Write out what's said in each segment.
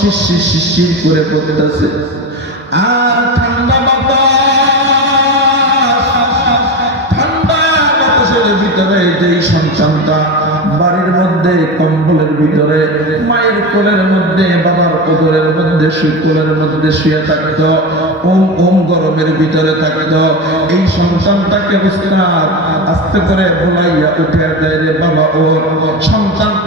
শিশির শিশির করে আর বাড়ির মধ্যে কম্বলের ভিতরে, মায়ের কোলের মধ্যে, বাবার কোলের মধ্যে কোলের মধ্যে শুয়ে থাকতো, ওম ওম গরমের ভিতরে থাকতো, এই সন্তানটাকে উস্তাদ আস্তে করে বলাইয়া উঠে দেয় রে বাবা ও সন্তানটা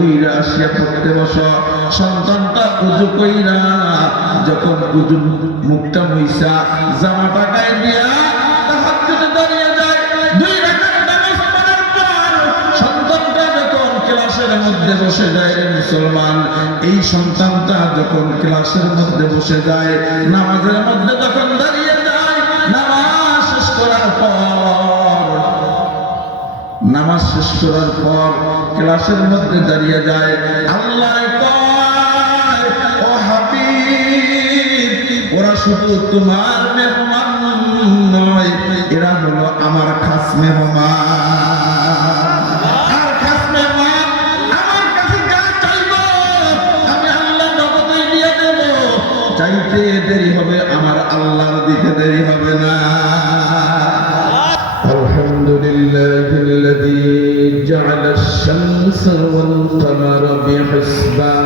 কইরা আসিয়া বস। সন্তানটা উজু কইরা যখন উজু মুখটা জামাটা গায়ে দিয়া ক্লাসের মধ্যে বসে যায় মুসলমান, এই সন্তানটা যখন ক্লাসের মধ্যে বসে যায়, নামাজের মধ্যে যখন নামাজ শেষ করার পর ক্লাসের মধ্যে দাঁড়িয়ে যায় আল্লাহ ওরা শুধু তোমার মেহমান নয়, এরা হলো আমার খাস মেহমান। দেরি হবে, আমার দেরি হবে না। আলহামদুলিল্লাহ الشمس والقمر بحسبان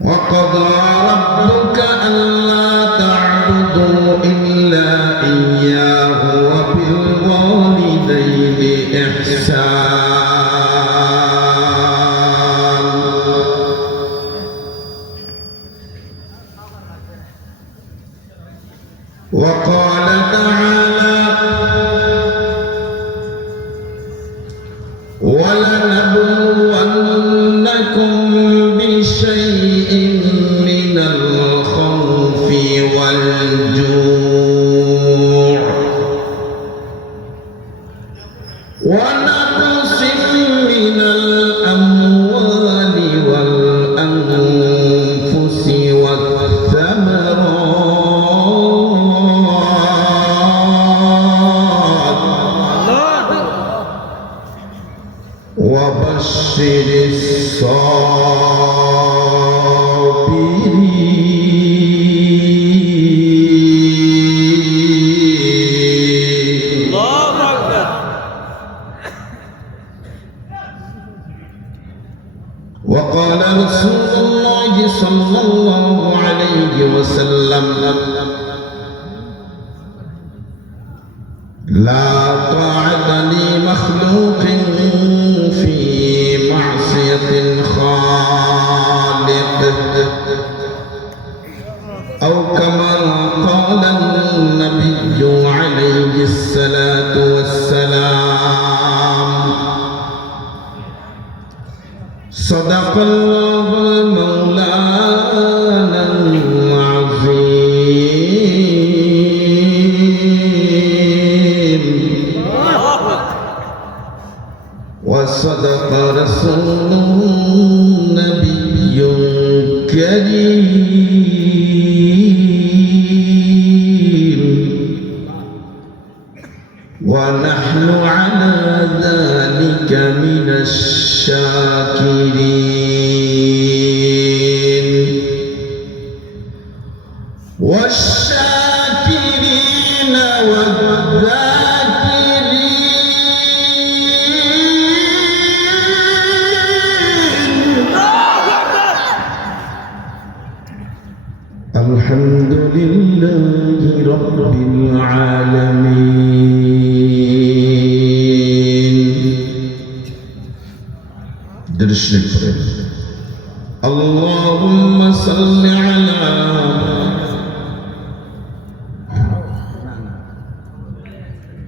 وقضى صدق الله মুশরিক করে আল্লাহুম্মা সাল্লি আলা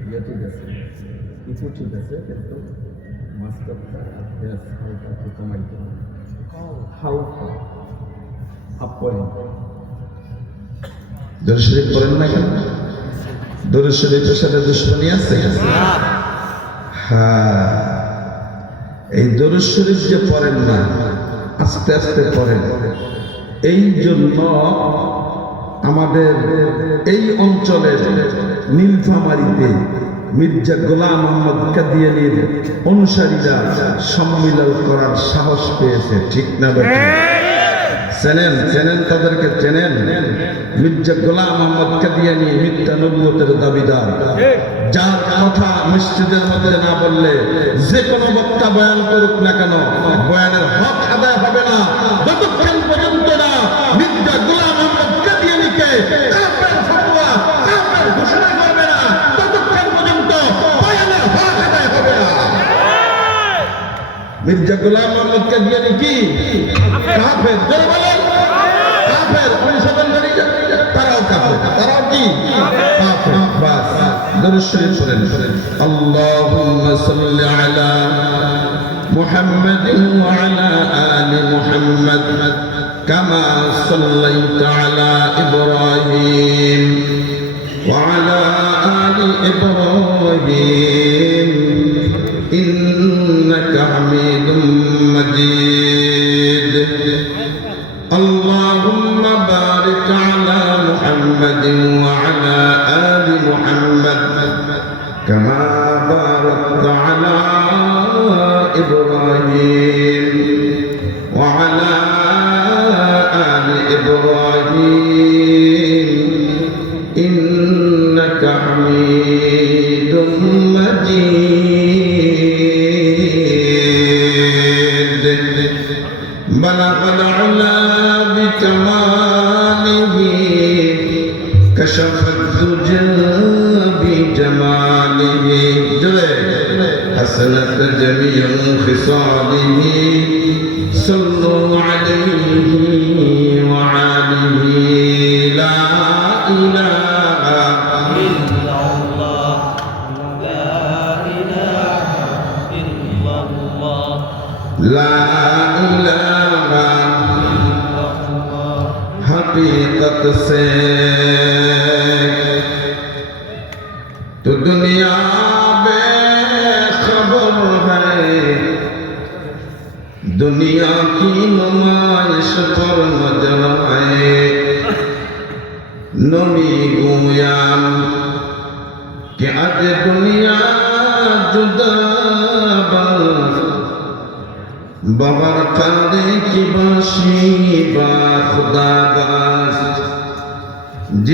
ইয়ে ঠিক আছে। কিছু ঠিক আছে কিন্তু মাস্টারটা আপনার হালকা একটু কমাইতে হবে হালকা আপ পয়েন্ট। দরুদ না কেন? দরুদ সাথে দুশ্মনী আছে? হ্যাঁ। এই দরুদ শরীফ যে পড়েন না, আস্তে আস্তে পড়েন। এই জন্য আমাদের এই অঞ্চলের নীলফামারিতে মির্জা গোলাম মোহাম্মদ কাদিয়ানির অনুসারীরা সম্মিলন করার সাহস পেয়েছে, ঠিক না চেনেন চেনেন তাদেরকে চেনেন। মির্জা গোলাম মোহাম্মদ কাদিয়ানি মিথ্যা নবুয়তের দাবিদার। যার কথা মসজিদের মধ্যে না বললে যে কোনো বক্তা বয়ান করুক না কেন বয়ানের হক আদায় মির্জা গোলাম মোহাম্মদ কাদিয়ানি কি কাফের জোরে বলেন কাফের অনুসরণ করি তারাও কাফের তারাও কি কাফের বাস দরুদ শরীফ পড়েন আল্লাহুম্মা সাল্লি আলা محمد وعلى آل محمد كما صليت على إبراهيم وعلى آل إبراهيم yollar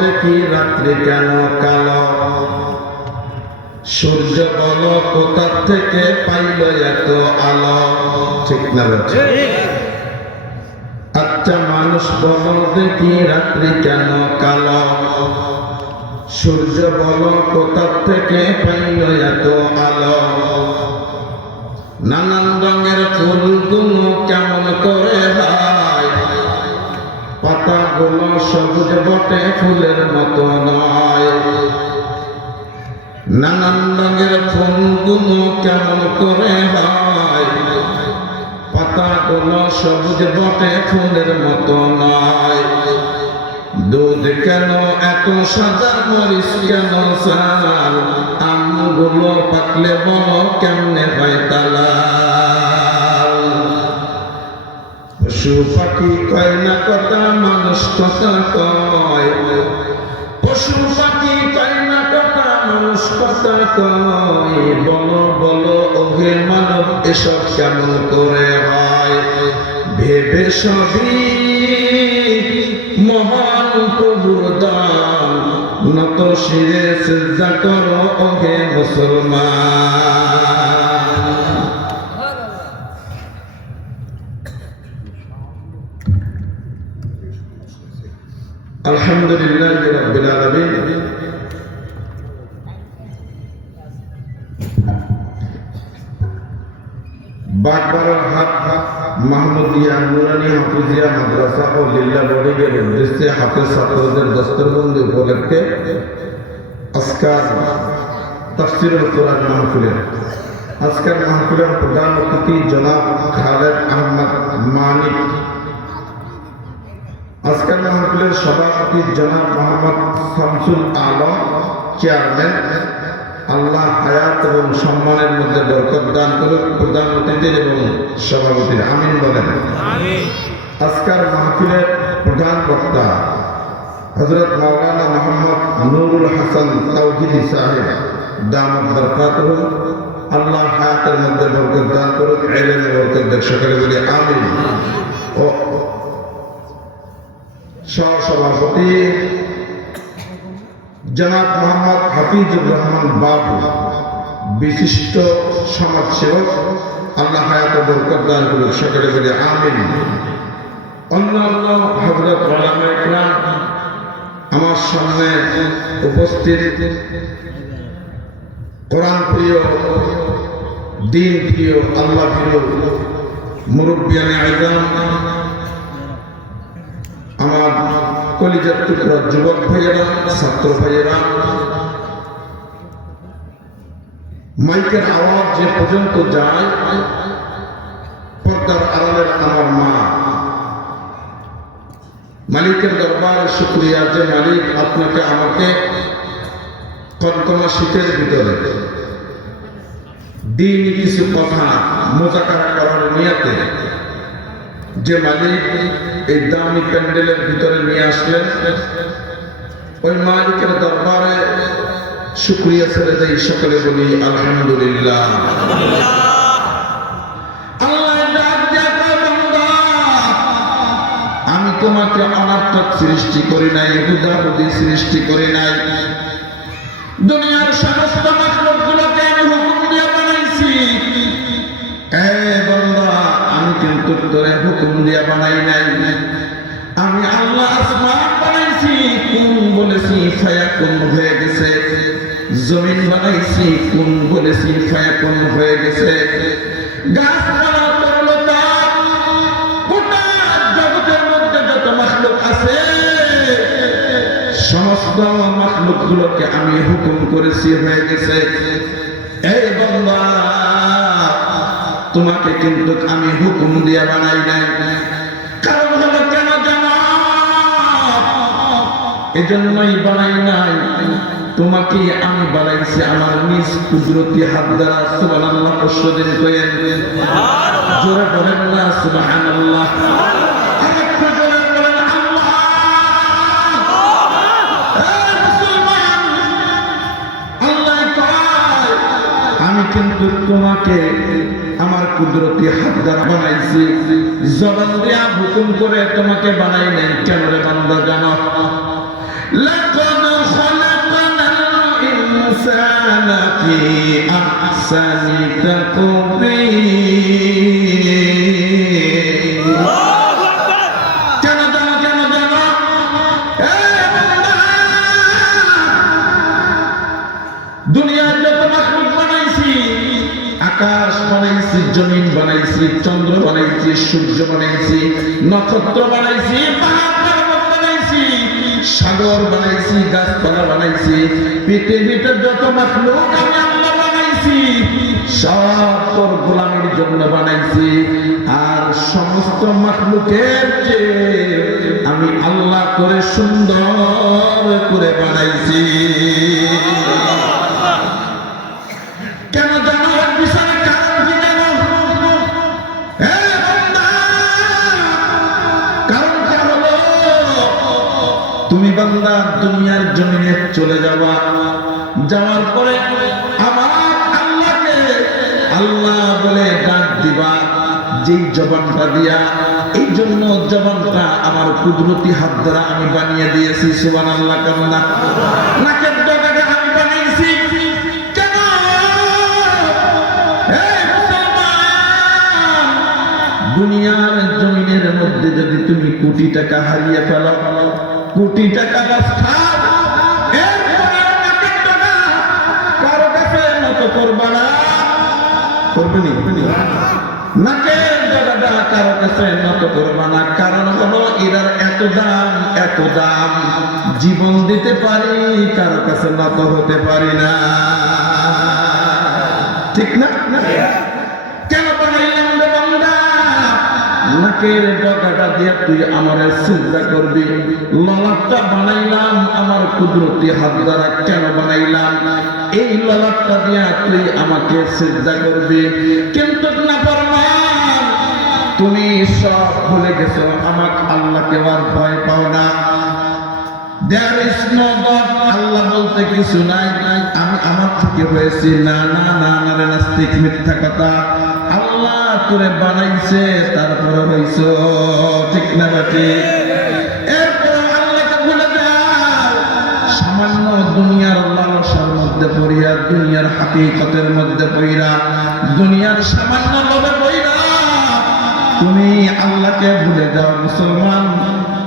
দেখি রাত্রি কেন কালো? সূর্য বল কোথার থেকে পাইল এত আলো? ঠিক না আচ্ছা মানুষ বলো দেখি রাত্রি কেন কালো? সূর্য বলো কোথার থেকে পাইল এত আলো? নানান রঙের ফুলগুলো কেমন করে হয়? পাতাগুলো সবুজ বটে, ফুলের মতো নয়। নানান রঙের ফুলগুলো কেমন করে হয়? পাতাগুলো সবুজ বটে, ফুলের মতো নয়। দুধ কেন এত সাদা মরিস কেন সাল আমগুলো পাকলে বলো কেমনে হয় তালা পশু পাখি কয় না কথা, মানুষ কথা কয়। পশু পাখি কয় না কথা, মানুষ কথা কয়। বলো বলো, ওহে মানব, এসব কেমন করে হয়? ভেবে সবই মহান প্রভুর দান। নত শিরে সিজা করো, ওহে মুসলমান। আলহামদুলিল্লাহ রব্বিল আলামিন বাগবাড়ার হাত মাহমুদিয়া নুরানি হাফিজিয়া মাদ্রাসা ও লিল্লা বোর্ডিংয়ের উদ্দেশ্যে হাফেজ ছাত্রদের দস্তরবন্দি উপলক্ষে আজকার তফসিরুল কোরআন মাহফিলের আজকের মাহফিলের প্রধান অতিথি জনাব খালেদ আহমদ মানিক আজকের মাহফিলের সভাপতি জনাব মোহাম্মদ শামসুল আলম চেয়ারম্যান আল্লাহ হায়াত এবং সম্মানের মধ্যে বরকত দান করুক প্রধান অতিথির এবং সভাপতির আমিন বলেন। আজকের মাহফিলের প্রধান বক্তা হজরত মাওলানা মোহাম্মদ নুরুল হাসান তাওহিদি সাহেব দামত বরকাত আল্লাহ হায়াতের মধ্যে বরকত দান করুক এলেমে বরকত সকলে বলি আমিন। ও সহসভাপতি জনাব মোহাম্মদ হাফিজুর রহমান বাবু, বিশিষ্ট সমাজসেবক, আল্লাহ হায়াত বরকত দান করুক সকলে বলে আমিন। অন্যান্য হজরত ওলামা ইকরাম আমার সামনে উপস্থিত। কোরআন প্রিয়, দিন প্রিয়, আল্লাহ প্রিয় মুরব্বিয়ানে আইজাম আমার কলিজার টুকরা যুবক ভাইয়েরা, ছাত্র ভাইয়েরা, মাইকের আওয়াজ যে পর্যন্ত যায়, পর্দার আড়ালের আমার মা। মালিকের দরবারে শুক্রিয়া যে মালিক আপনাকে আমাকে কনকনা শীতের ভিতরে দিন কিছু কথা, মোজাকারা করার নিয়াতে যে মালিক এই দামি প্যান্ডেলের ভিতরে নিয়ে আসলেন, ওই মালিকের দরবারে শুক্রিয়া ছেড়ে দেই সকলে বলি, আলহামদুলিল্লাহ। দিয়া আমি তোমাকে অনার্থক সৃষ্টি করি নাই সৃষ্টি করি নাই। দুনিয়ার সমস্ত দিয়ে বানাই নাই। আমি আল্লাহ আসমান বানাইছি, কোন বলেছি ফায়াকুন হয়ে গেছে? জমিন বানাইছি, কোন বলেছি ফায়াকুন হয়ে গেছে? গাছপালা তরলতা আছে, সমস্ত আমি হুকুম করেছি হয়ে গেছে। এই বান্দা, তোমাকে কিন্তু আমি হুকুম দিয়ে বানাই নাই। এজন্যই বানাই নাই। তোমাকে আমি বানাইছি আমার নিজ কুদরতি হাত দ্বারা, সুবহানাল্লাহ জোরে বলেন না, সুবহানাল্লাহ। আমি কিন্তু তোমাকে আমার কুদরতি হাত দ্বারা বানাইছি। জবান দিয়া হুকুম করে তোমাকে বানাই নাই। কেন রে বান্দা, জানো? لقد خلقنا الإنسان في أحسن تقويم কেন জানো কেন জানো এই বান্দা, দুনিয়ার যত মাখলুক বানাইছি আকাশ বানাইছি জমিন বানাইছি চন্দ্র বানাইছি সূর্য বানাইছি নক্ষত্র বানাইছি পাহাড় পর্বত বানাইছি সাগর বানাইছি, গাছপালা বানাইছি পৃথিবীতে যত মাখলুক আমি আল্লাহ বানাইছি, সব তোর গোলামের জন্য বানাইছি। আর সমস্ত মাখলুকের যে আমি আল্লাহ করে সুন্দর করে বানাইছি। দুনিয়ার জমিনে চলে যাবা যাওয়ার পরে আমার আল্লাহকে আল্লাহ বলে ডাক দিবা। যেই জবানটা দিয়া, এই জন্য জবানটা আমার কুদরতি হাত দ্বারা আমি বানিয়ে দিয়েছি সুবান আল্লাহ দুনিয়ার জমিনের মধ্যে যদি তুমি কোটি টাকা হারিয়ে ফেলো কোটি টাকা কারও কাছে নত করবা না। করবে নি? নাকের ডগাটা কারও কাছে নত করবা না। কারণ হলো এরার এত দাম এত দাম। জীবন দিতে পারি, কারও কাছে নত হতে পারি না। ঠিক না? নাকের ডগাটা দিয়ে তুই আমার সিজদা করবি ললাটটা বানাইলাম আমার কুদরতি হাত দ্বারা কেন বানাইলাম এই ললাটটা দিয়া তুই আমাকে সিজদা করবি কিন্তু না পারলাম তুমি সব ভুলে গেছো আমার আল্লাহকে আর ভয় পাও না There is no God. আল্লাহ বলতে কিছু নাই আমি আমার থেকে হয়েছি না না না না নাস্তিক মিথ্যা কথা তোরে বানাইছে, তারপরে হইছ ঠিক না বাটি সামান্য দুনিয়ার লালসার মধ্যে পড়িয়া, দুনিয়ার হাকিকতের মধ্যে পড়িয়া, দুনিয়ার সামান্য লোভে পড়িয়া, তুমি আল্লাহকে ভুলে যাও, মুসলমান।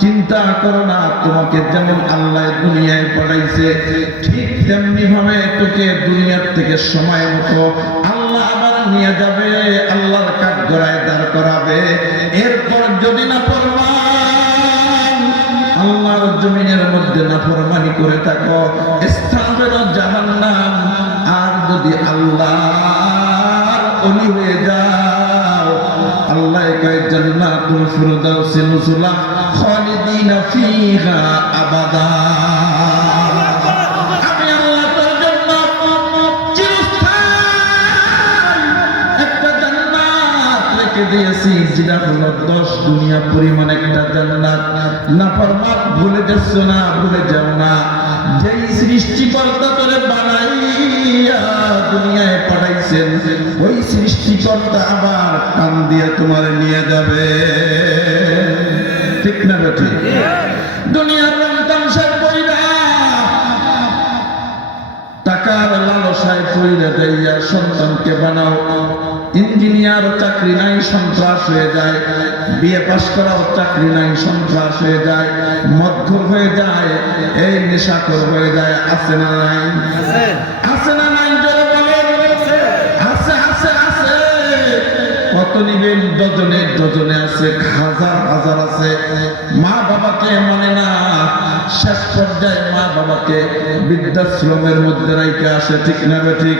চিন্তা করো না, তোমাকে যেমন আল্লাহ দুনিয়ায় পড়াইছে ঠিক তেমনি ভাবে তোকে দুনিয়ার থেকে সময় মতো নিয়ে যাবে, আল্লাহর কাঠ দাঁড় করাবে। এরপর যদি না আল্লাহর জমিনের মধ্যে না ফরমানি করে থাকো, স্থান হলো জাহান্নাম। আর যদি আল্লাহর অলি হয়ে যাও, আল্লাহ কয়, জান্নাতুল ফিহা আবাদা। দিয়েছি যেটা হলো দশ দুনিয়া পরিমাণ একটা জান্নাত। না ফরমাত ভুলে যাচ্ছ না, ভুলে যাও না। যেই সৃষ্টিকর্তা তোরে বানাইয়া দুনিয়ায় পাঠাইছেন, ওই সৃষ্টিকর্তা আবার কান দিয়ে তোমার নিয়ে যাবে। ঠিক না বেঠি দুনিয়ার রং টাকার লালসায় দেইয়া সন্তানকে বানাও। ইঞ্জিনিয়ার চাকরি নাই, সন্ত্রাস হয়ে যায়। বিয়ে পাশ করাও চাকরি নাই, সন্ত্রাস হয়ে যায়। মধ্যম হয়ে যায়, এই নেশাখোর হয়ে যায়। আছে না নাই? আছে না নাই কত নিবেন? ডজনে ডজনে আছে, হাজার হাজার আছে। মা বাবাকে মানে না, শেষ পর্যায়ে মা বাবাকে বৃদ্ধাশ্রমের মধ্যে রাইকে আসে, ঠিক না ঠিক?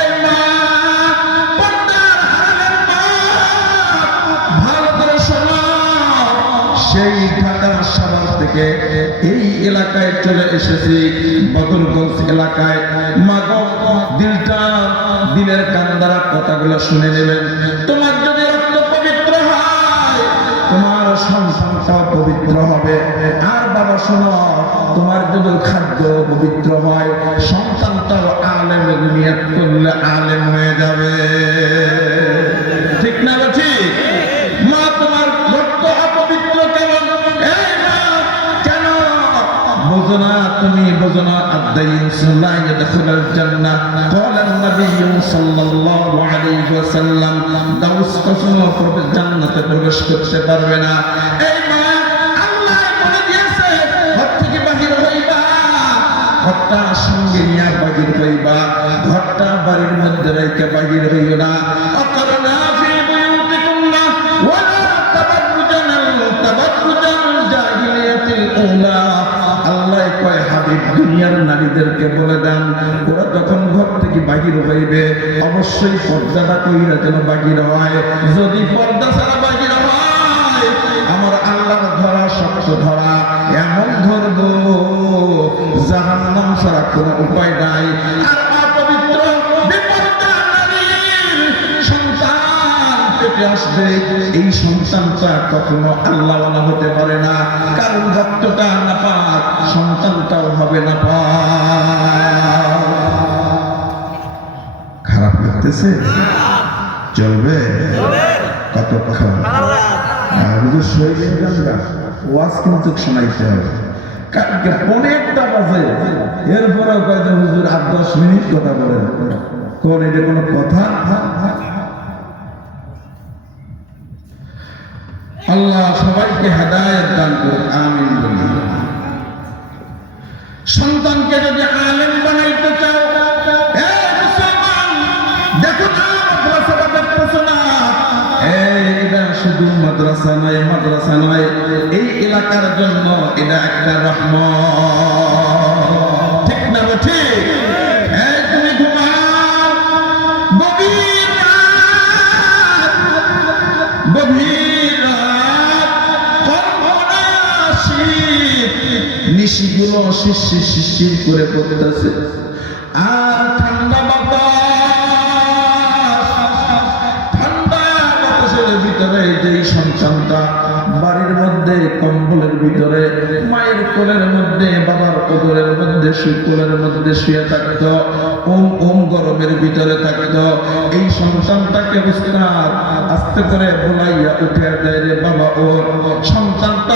থেকে এই এলাকায় চলে এসেছি বদলগঞ্জ এলাকায়। মাগো, দিলটা দিলের কান্দারা কথাগুলো শুনে নেবেন। তোমার যদি রক্ত পবিত্র হয়, তোমার সন্তানটাও পবিত্র হবে। আর বাবা, শোনো, তোমার যদি খাদ্য পবিত্র হয়, সন্তানটাও আলেম নিয়ত করলে আলেম হয়ে যাবে। বোঝো না তুমি বোঝো না আদাইন সাল্লাহ ইয়াদখুলুল জান্নাহ قال النبي صلى الله عليه وسلم দাউস কসম করবে জান্নাতে প্রবেশ করতে পারবে না এই মা আল্লাহ বলে দিয়েছে ঘর থেকে বাহির হইবা ঘরটা সঙ্গে নিয়ে বাহির হইবা ঘরটা বাড়ির মধ্যে রেখে বাহির হইও না অকরনা দুনিয়ার নারীদেরকে বলে দেন, ওরা যখন ঘর থেকে বাহির হইবে, অবশ্যই পর্দাটা কইরা যেন বাহির হয়। যদি পর্দা ছাড়া বাহির হয়, আমার আল্লাহর ধরা, শক্ত ধরা, এমন ধরবো, জাহান্নাম ছাড়া কোনো উপায় নাই। পেটে আসবে, এই সন্তানটা কখনো আল্লাহওয়ালা হতে পারে না। কারণ রক্তটা না পাক সন্তানটাও হবে না পাক খারাপ লাগতেছে? চলবে? কত কথা। ওয়াজ কিন্তু শোনাইতে হবে। কালকে পনেরোটা বাজে। এরপরেও কয়েকজন হুজুর আট দশ মিনিট কথা বলেন। কোন এটা কোনো কথা? আল্লাহ সবাইকে হেদায়ত দান করুন আমিন বলি। সন্তানকে যদি আলেম বানাইতে চাও মাদ্রাসা নয় মাদ্রাসা নয়, এই এলাকার জন্য এটা একটা রহমত। শিশির শিশির করে পড়তেছে আর ঠান্ডা ভিতরে বাড়ির মধ্যে কম্বলের ভিতরে, মায়ের কোলের মধ্যে, বাবার মধ্যে কোলের মধ্যে শুয়ে থাকতো, ওম ওম গরমের ভিতরে থাকতো, এই সন্তানটাকে উস্তাদ আস্তে করে বলাইয়া উঠে দেয় রে বাবা ও সন্তানটা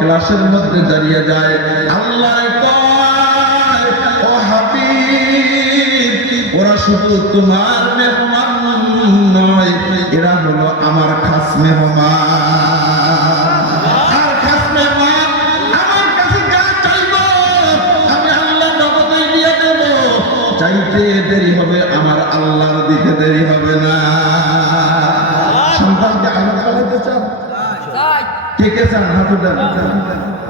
ক্লাসের মধ্যে দাঁড়িয়ে যায়। আল্লাহ ও হাবিব, ওরা শুধু তোমার মেহমান নয়, এরা হলো আমার খাস মেহমান। দেরি হবে, আমার আল্লাহর দিকে দেরি হবে না। সন্তানকে আলো